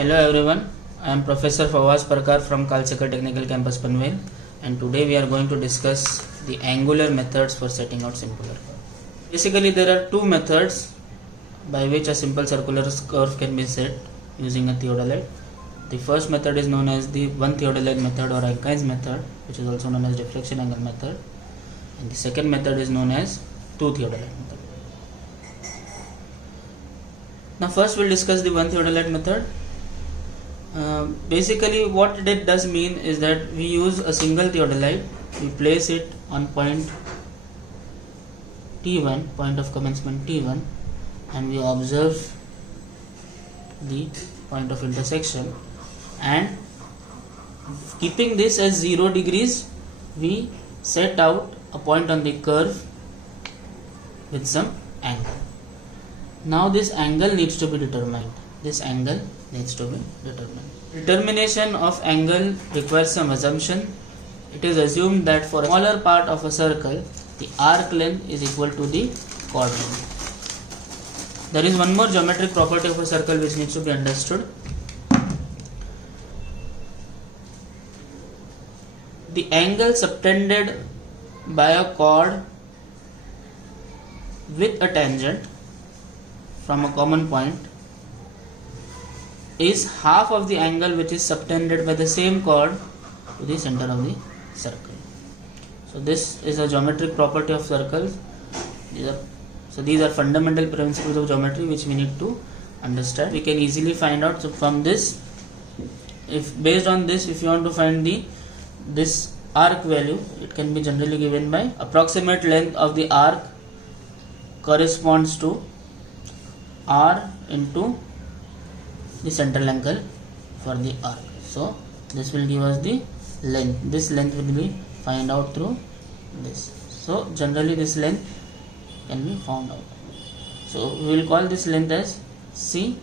Hello everyone, I am Professor Fawaz Parkar from Kalsekar Technical Campus Panvel, and today we are going to discuss the angular methods for setting out simple curve. Basically there are two methods by which a simple circular curve can be set using a theodolite. The first method is known as the one theodolite method or Rankines method, which is also known as deflection angle method, and the second method is known as two theodolite method. Now first we'll discuss the one theodolite method. Basically what it does mean is that we use a single theodolite, we place it on point T1, point of commencement T1, and we observe the point of intersection, and keeping this as 0 degrees we set out a point on the curve with some angle. Now this angle needs to be determined. Determination of angle requires some assumption. It is assumed that for a smaller part of a circle, the arc length is equal to the chord length. There is one more geometric property of a circle which needs to be understood. The angle subtended by a chord with a tangent from a common point is half of the angle which is subtended by the same chord to the center of the circle. So this is a geometric property of circles. These are fundamental principles of geometry which we need to understand. We can easily find out. So from this, based on this, if you want to find this arc value, it can be generally given by approximate length of the arc corresponds to r into the central angle for the arc. So this will give us the length. This length will be find out through this. So generally this length can be found out. So we will call this length as C.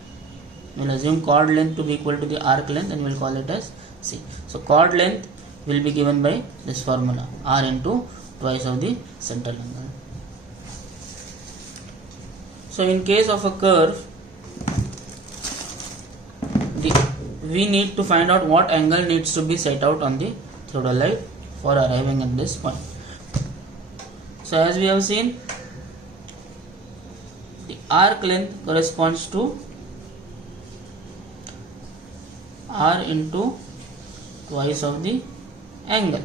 We will assume chord length to be equal to the arc length, and we will call it as C. So chord length will be given by this formula, r into twice of the central angle. So in case of a curve, we need to find out what angle needs to be set out on the theodolite for arriving at this point. So as we have seen, the arc length corresponds to r into twice of the angle,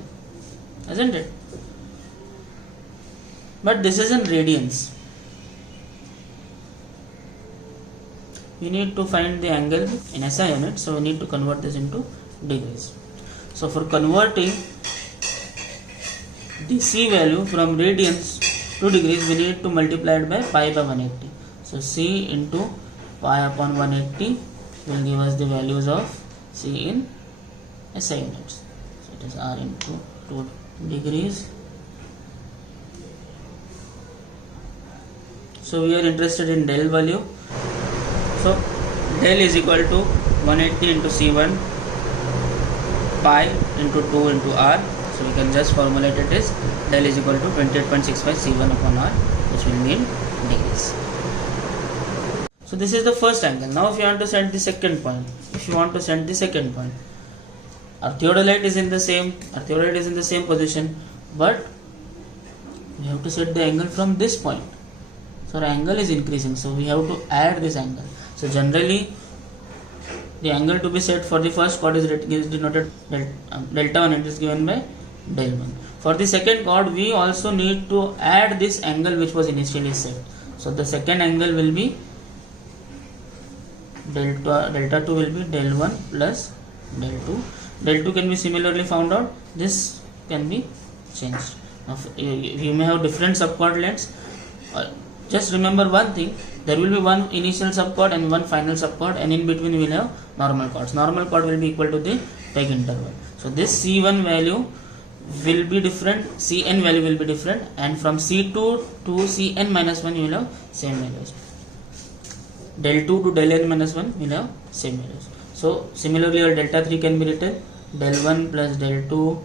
isn't it? But this is in radians. We need to find the angle in SI units, so we need to convert this into degrees. So for converting the C value from radians to degrees, we need to multiply it by pi by 180. So C into pi upon 180 will give us the values of C in SI units. So it is r into 2 degrees. So we are interested in del value. So del is equal to 180 into C1 pi into 2 into R. So we can just formulate it as del is equal to 28.65 C1 upon R, which will mean degrees. So this is the first angle. Now if you want to set the second point, our theodolite is in the same position, but we have to set the angle from this point. So our angle is increasing, so we have to add this angle. So generally the angle to be set for the first chord is denoted delta 1, it is given by del 1. For the second chord we also need to add this angle which was initially set. So the second angle will be delta 2 will be del 1 plus del 2. Del 2 can be similarly found out. This can be changed. Now you may have different subchord lengths. Just remember one thing, there will be one initial subchord and one final subchord, and in between we will have normal chords. Normal chord will be equal to the peg interval. So this C1 value will be different, Cn value will be different, and from C2 to Cn minus 1 you will have same values. Del 2 to del n minus 1 will have same values. So similarly your delta 3 can be written del 1 plus del 2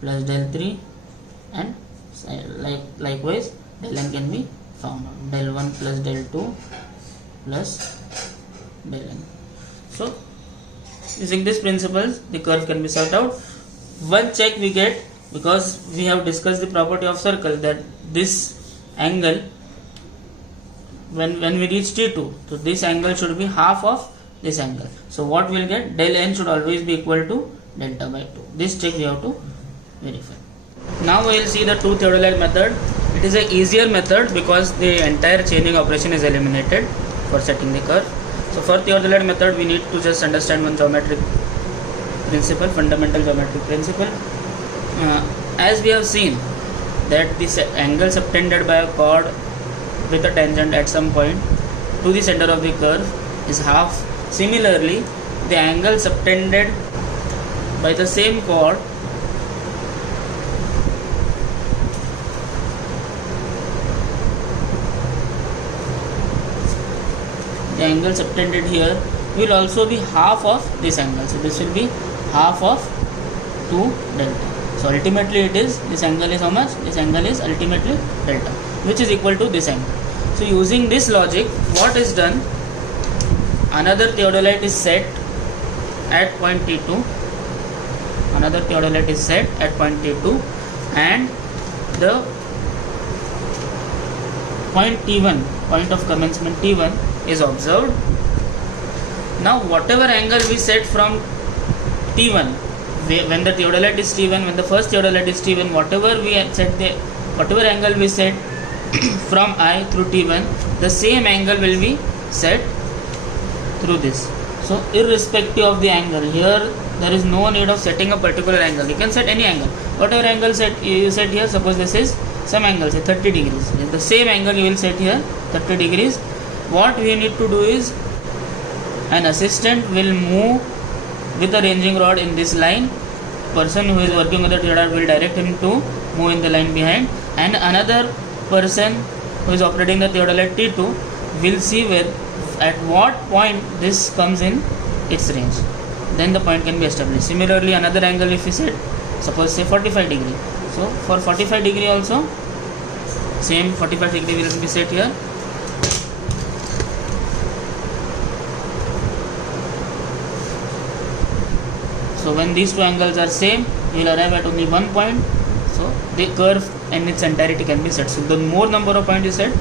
plus del 3, and likewise del n can be found out, del 1 plus del 2 plus del n. So using these principles, the curve can be sorted out. One check we get, because we have discussed the property of circle, that this angle, when we reach T2, so this angle should be half of this angle. So what we'll get, del n should always be equal to delta by 2. This check we have to verify. Now we will see the two theodolite method. It is a easier method because the entire chaining operation is eliminated for setting the curve. So for theodolite method, we need to just understand one geometric principle, fundamental geometric principle. As we have seen that this angle subtended by a chord with a tangent at some point to the center of the curve is half. Similarly, the angle subtended by the same chord the angle subtended here will also be half of this angle. So this will be half of 2 delta. So ultimately it is, this angle is how much? This angle is ultimately delta, which is equal to this angle. So using this logic, what is done? Another theodolite is set at point T2. Another theodolite is set at point T2, and the point T1, point of commencement T1 is observed. Now whatever angle we set from T1, when the theodolite is T1, when the first theodolite is T1, whatever we set, whatever angle we set from I through T1, the same angle will be set through this. So irrespective of the angle, here there is no need of setting a particular angle. You can set any angle. Whatever angle you set here, suppose this is some angle, say 30 degrees. The same angle you will set here, 30 degrees. What we need to do is, an assistant will move with a ranging rod in this line. Person who is working with the theodolite will direct him to move in the line behind, and another person who is operating the theodolite T2 will see at what point this comes in its range. Then the point can be established. Similarly, another angle if we set, suppose say 45 degree. So for 45 degree also, same 45 degree will be set here. So when these two angles are same, you will arrive at only one point. So the curve in its entirety can be set. So the more number of points you set,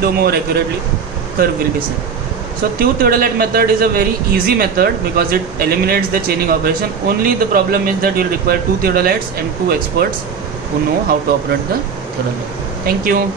the more accurately curve will be set. So two theodolite method is a very easy method because it eliminates the chaining operation. Only the problem is that you will require two theodolites and two experts who know how to operate the theodolite. Thank you.